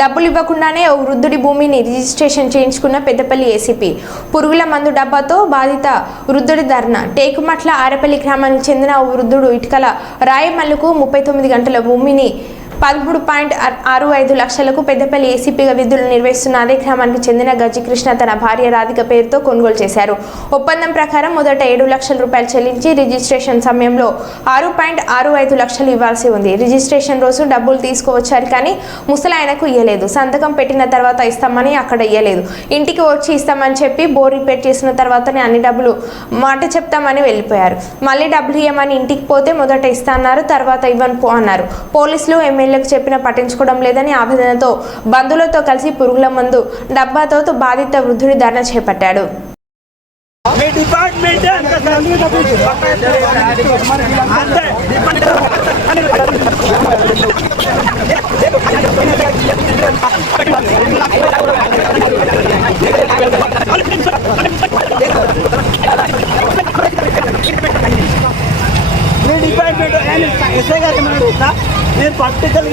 డబ్బులు ఇవ్వకుండానే ఓ వృద్ధుడి భూమిని రిజిస్ట్రేషన్ చేయించుకున్న పెద్దపల్లి ఏసీపీ. పురుగుల మందు డబ్బాతో బాధిత వృద్ధుడి ధర్నా. టేకుమట్ల ఆరేపల్లి గ్రామానికి చెందిన ఓ వృద్ధుడు ఇటుకల రాయమల్లుకు 39 గంటల భూమిని 13.65 లక్షలకు పెద్దపల్లి ఏసీపీగా విధులు నిర్వహిస్తున్న అదే గ్రామానికి చెందిన గజ్జి కృష్ణ తన భార్య రాధిక పేరుతో కొనుగోలు చేశారు. ఒప్పందం ప్రకారం మొదట 7 లక్షల రూపాయలు చెల్లించి రిజిస్ట్రేషన్ సమయంలో 6.65 లక్షలు ఇవ్వాల్సి ఉంది. రిజిస్ట్రేషన్ రోజు డబ్బులు తీసుకువచ్చారు కానీ ముసలాయనకు ఇయ్యలేదు. సంతకం పెట్టిన తర్వాత ఇస్తామని అక్కడ ఇయ్యలేదు. ఇంటికి వచ్చి ఇస్తామని చెప్పి బోర్ రిపేర్ చేసిన తర్వాతనే అన్ని డబ్బులు మాట చెప్తామని వెళ్ళిపోయారు. మళ్ళీ డబ్బులు ఇవ్వమని ఇంటికి పోతే మొదట ఇస్తాన్నారు, తర్వాత ఇవ్వను పో అన్నారు. పోలీసులు ఎమ్మెల్యేలకు చెప్పినా పట్టించుకోవడం లేదని ఆవేదనతో బంధువులతో కలిసి పురుగుల మందు డబ్బాతో బాధిత వృద్ధుడి ధర్నా చేపట్టాడు. డిపార్ట్మెంట్ ఎస్ఐ గారు నేను పట్టుకెళ్ళి